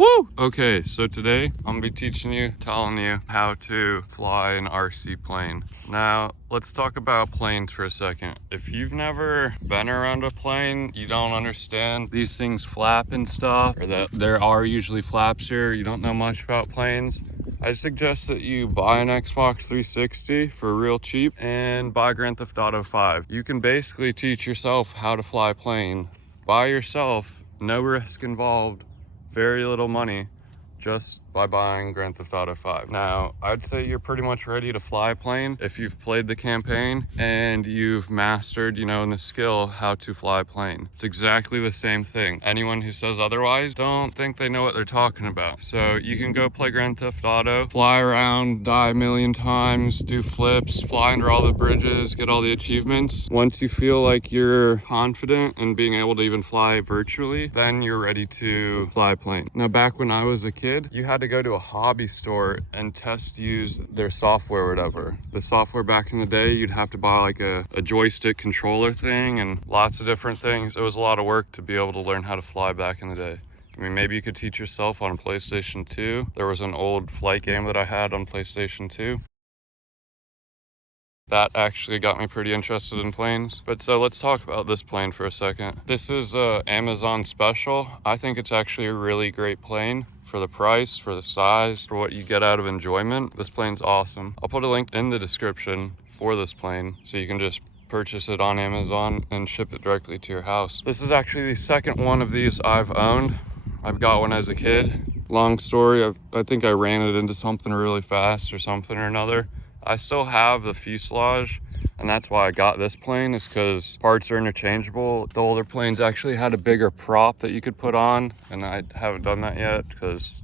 Woo! Okay, so today I'm gonna be telling you how to fly an RC plane. Now, let's talk about planes for a second. If you've never been around a plane, you don't understand these things flap and stuff, or that there are usually flaps here, you don't know much about planes, I suggest that you buy an Xbox 360 for real cheap and buy Grand Theft Auto 5. You can basically teach yourself how to fly a plane by yourself, no risk involved, very little money, just by buying Grand Theft Auto 5. Now, I'd say you're pretty much ready to fly a plane if you've played the campaign and you've mastered, in the skill how to fly a plane. It's exactly the same thing. Anyone who says otherwise, don't think they know what they're talking about. So you can go play Grand Theft Auto, fly around, die a million times, do flips, fly under all the bridges, get all the achievements. Once you feel like you're confident in being able to even fly virtually, then you're ready to fly a plane. Now, back when I was a kid, you had to go to a hobby store and use their software or whatever. The software back in the day, you'd have to buy like a joystick controller thing and lots of different things. It was a lot of work to be able to learn how to fly back in the day. I mean, maybe you could teach yourself on PlayStation 2. There was an old flight game that I had on PlayStation 2. That actually got me pretty interested in planes. But so let's talk about this plane for a second. This is a Amazon special. I think it's actually a really great plane. For the price, for the size, for what you get out of enjoyment. This plane's awesome. I'll put a link in the description for this plane so you can just purchase it on Amazon and ship it directly to your house. This is actually the second one of these I've owned. I've got one as a kid. Long story, I think I ran it into something really fast or something or another. I still have the fuselage, and that's why I got this plane, is because parts are interchangeable. The older planes actually had a bigger prop that you could put on, and I haven't done that yet because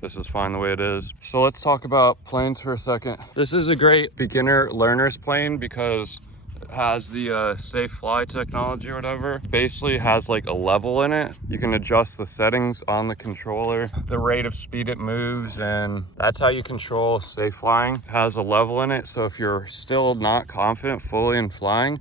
this is fine the way it is. So let's talk about planes for a second. This is a great beginner learner's plane because it has the safe fly technology or whatever. Basically has like a level in it. You can adjust the settings on the controller, the rate of speed it moves, and that's how you control safe flying. It has a level in it, so if you're still not confident fully in flying,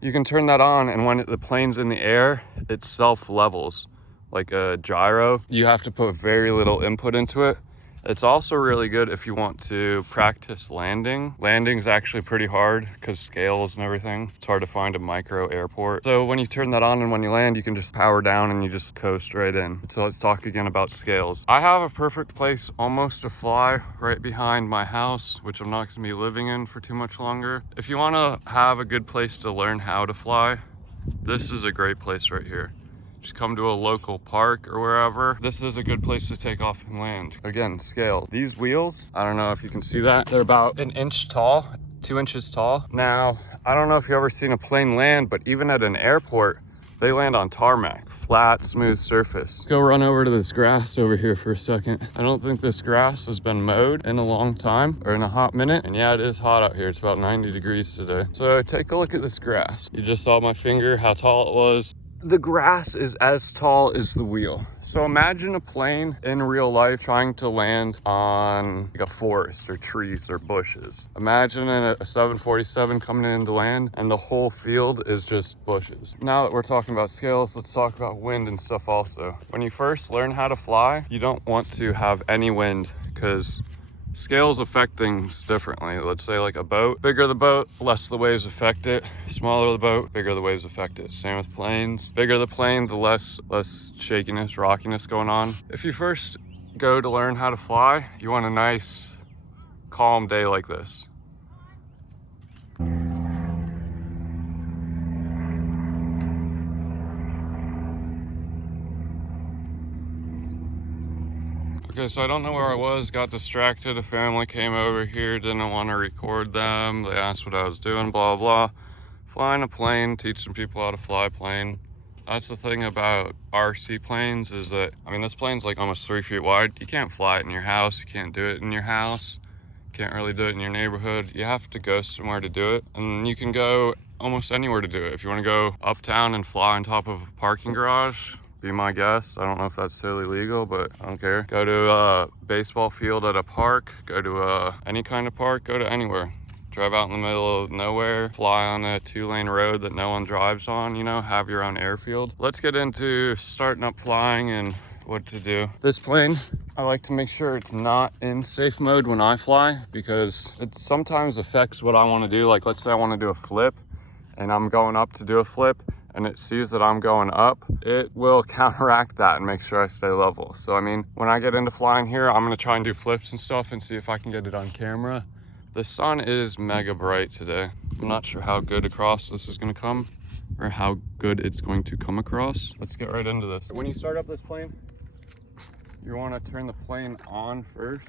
you can turn that on, and when the plane's in the air, it self-levels like a gyro. You have to put very little input into it. It's also really good if you want to practice landing. Landing's actually pretty hard because scales and everything. It's hard to find a micro airport. So when you turn that on and when you land, you can just power down and you just coast right in. So let's talk again about scales. I have a perfect place almost to fly right behind my house, which I'm not gonna be living in for too much longer. If you wanna have a good place to learn how to fly, this is a great place right here. Just come to a local park or wherever. This is a good place to take off and land. Again, scale. These wheels, I don't know if you can see that. They're about an inch tall, 2 inches tall. Now, I don't know if you've ever seen a plane land, but even at an airport, they land on tarmac, flat, smooth surface. Go run over to this grass over here for a second. I don't think this grass has been mowed in a long time or in a hot minute. And yeah, it is hot out here. It's about 90 degrees today. So take a look at this grass. You just saw my finger, how tall it was. The grass is as tall as the wheel. So imagine a plane in real life trying to land on like a forest or trees or bushes. Imagine a 747 coming in to land and the whole field is just bushes. Now that we're talking about scales, let's talk about wind and stuff also. When you first learn how to fly, you don't want to have any wind because scales affect things differently. Let's say like a boat, bigger the boat, less the waves affect it. Smaller the boat, bigger the waves affect it. Same with planes. Bigger the plane, the less shakiness, rockiness going on. If you first go to learn how to fly, you want a nice, calm day like this. Okay, so I don't know where I was, got distracted. A family came over here, didn't want to record them. They asked what I was doing, blah, blah. Flying a plane, teaching people how to fly a plane. That's the thing about RC planes is that, this plane's like almost 3 feet wide. You can't fly it in your house. You can't do it in your house. You can't really do it in your neighborhood. You have to go somewhere to do it. And you can go almost anywhere to do it. If you want to go uptown and fly on top of a parking garage, be my guest. I don't know if that's totally legal, but I don't care. Go to a baseball field at a park, go to any kind of park, go to anywhere. Drive out in the middle of nowhere, fly on a 2-lane road that no one drives on, have your own airfield. Let's get into starting up flying and what to do. This plane, I like to make sure it's not in safe mode when I fly, because it sometimes affects what I want to do. Like, let's say I want to do a flip and I'm going up to do a flip and it sees that I'm going up, it will counteract that and make sure I stay level. So I mean, when I get into flying here, I'm gonna try and do flips and stuff and see if I can get it on camera. The sun is mega bright today. I'm not sure how good across this is gonna come, or how good it's going to come across. Let's get right into this. When you start up this plane, you wanna turn the plane on first.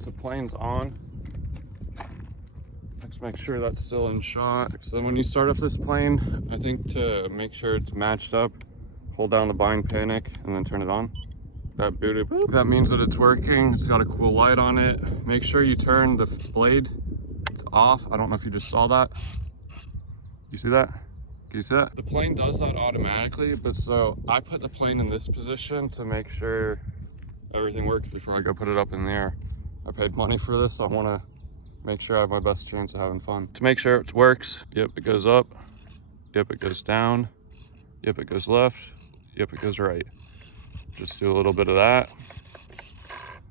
So plane's on. Let's make sure that's still in shot. So when you start up this plane, I think to make sure it's matched up, hold down the bind panic and then turn it on. That booted. That means that it's working. It's got a cool light on it. Make sure you turn the blade. It's off. I don't know if you just saw that. You see that? Can you see that? The plane does that automatically, but so I put the plane in this position to make sure everything works before I go put it up in the air. I paid money for this, so I want to make sure I have my best chance of having fun. To make sure it works, yep, it goes up, yep, it goes down, yep, it goes left, yep, it goes right. Just do a little bit of that.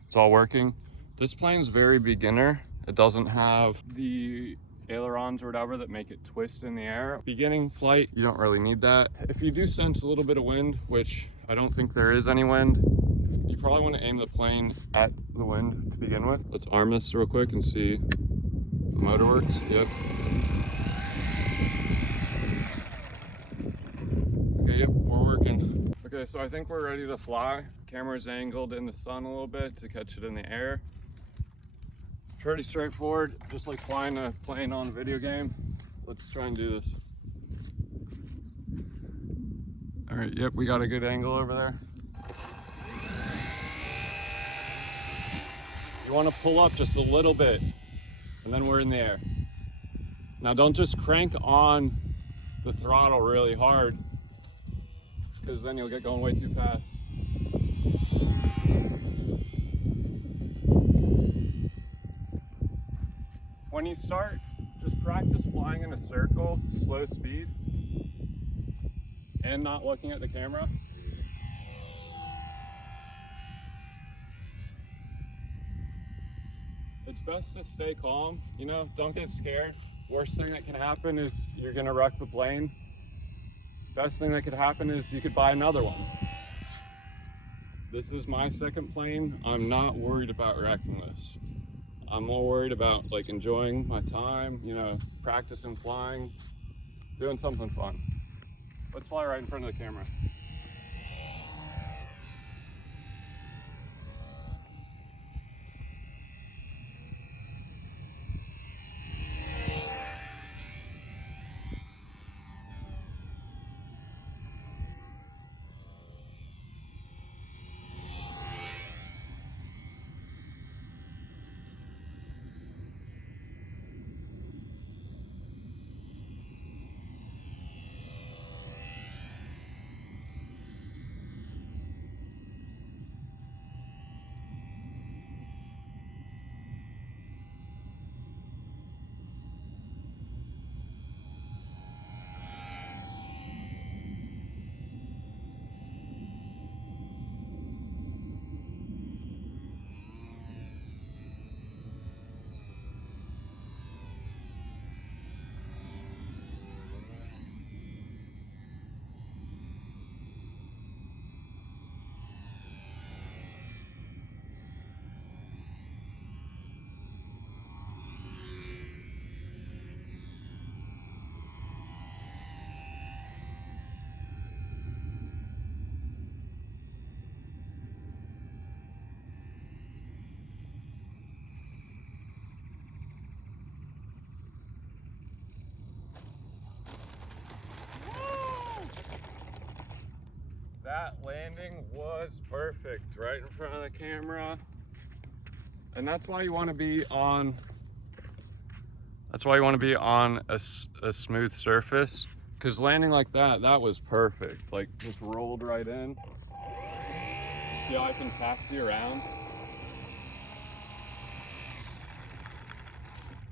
It's all working. This plane's very beginner. It doesn't have the ailerons or whatever that make it twist in the air. Beginning flight, you don't really need that. If you do sense a little bit of wind, which I don't think there is any wind, you probably want to aim the plane at the wind to begin with. Let's arm this real quick and see if the motor works. Yep. Okay, yep, we're working. Okay, so I think we're ready to fly. Camera's angled in the sun a little bit to catch it in the air. Pretty straightforward, just like flying a plane on a video game. Let's try and do this. All right, yep, we got a good angle over there. You want to pull up just a little bit, and then we're in the air. Now don't just crank on the throttle really hard, because then you'll get going way too fast. When you start, just practice flying in a circle, slow speed, and not looking at the camera. It's best to stay calm, you know, don't get scared. Worst thing that can happen is you're gonna wreck the plane. Best thing that could happen is you could buy another one. This is my second plane. I'm not worried about wrecking this. I'm more worried about like enjoying my time, you know, practicing flying, doing something fun. Let's fly right in front of the camera. That landing was perfect, right in front of the camera. And that's why you want to be on, a smooth surface. Because landing like that, that was perfect. Like, just rolled right in. See how I can taxi around?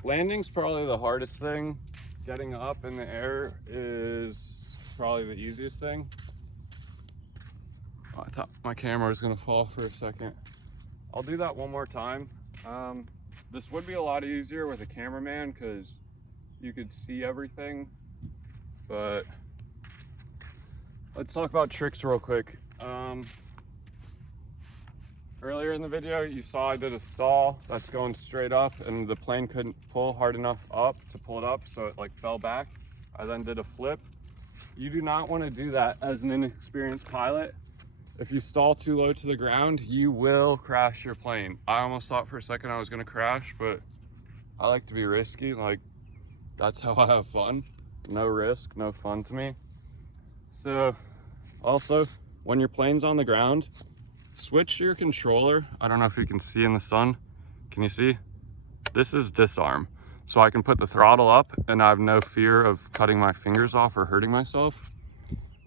Landing's probably the hardest thing. Getting up in the air is probably the easiest thing. Oh, I thought my camera was gonna fall for a second. I'll do that one more time. This would be a lot easier with a cameraman because you could see everything, but let's talk about tricks real quick. Earlier in the video, you saw I did a stall that's going straight up and the plane couldn't pull hard enough up to pull it up, so it like fell back. I then did a flip. You do not want to do that as an inexperienced pilot. If you stall too low to the ground, you will crash your plane. I almost thought for a second I was gonna crash, but I like to be risky. Like, that's how I have fun. No risk, no fun to me. So also, when your plane's on the ground, switch your controller. I don't know if you can see in the sun. Can you see? This is disarm. So I can put the throttle up and I have no fear of cutting my fingers off or hurting myself.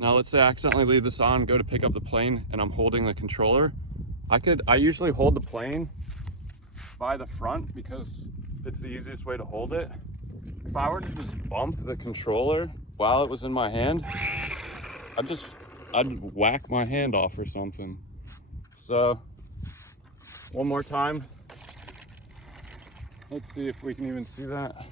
Now let's say I accidentally leave this on, go to pick up the plane and I'm holding the controller. I usually hold the plane by the front because it's the easiest way to hold it. If I were to just bump the controller while it was in my hand, I'd whack my hand off or something. So, one more time. Let's see if we can even see that.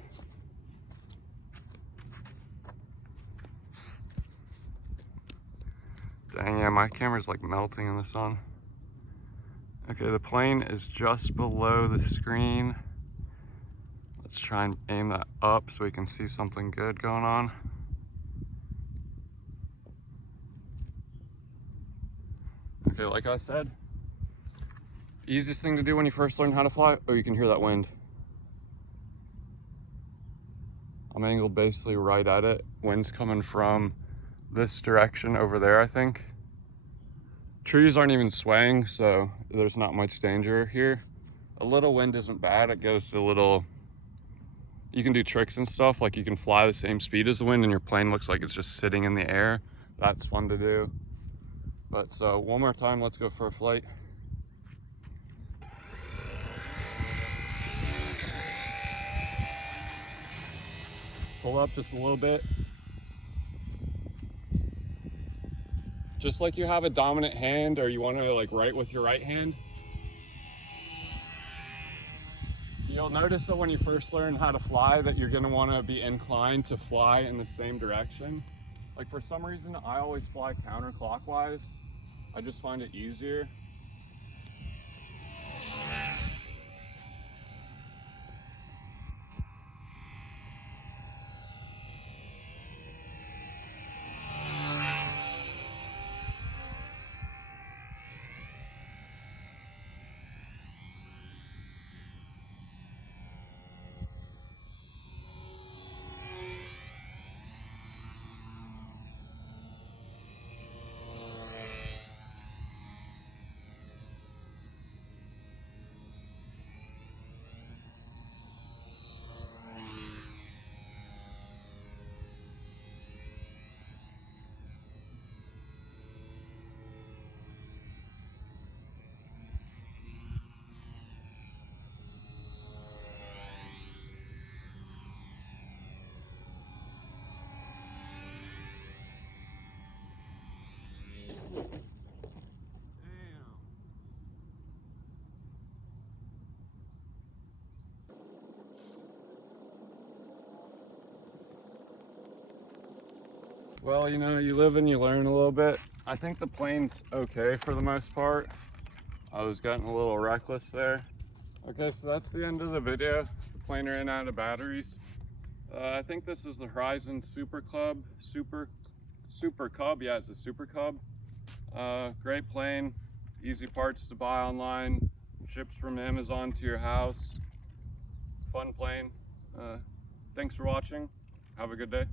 Dang, yeah, my camera's like melting in the sun. Okay, the plane is just below the screen. Let's try and aim that up so we can see something good going on. Okay, like I said, easiest thing to do when you first learn how to fly. Oh, you can hear that wind. I'm angled basically right at it. Wind's coming from this direction over there, I think. Trees aren't even swaying, so there's not much danger here. A little wind isn't bad. It goes to a little, you can do tricks and stuff, like you can fly the same speed as the wind and your plane looks like it's just sitting in the air. That's fun to do. But so one more time, let's go for a flight. Pull up just a little bit. Just like you have a dominant hand or you want to like write with your right hand. You'll notice that when you first learn how to fly that you're going to want to be inclined to fly in the same direction. Like for some reason, I always fly counterclockwise. I just find it easier. Well, you know, you live and you learn a little bit. I think the plane's okay for the most part. I was getting a little reckless there. Okay, so that's the end of the video. The plane ran out of batteries. I think this is the Horizon Super Cub. Super Cub, yeah, it's a Super Cub. Great plane, easy parts to buy online, ships from Amazon to your house. Fun plane. Thanks for watching. Have a good day.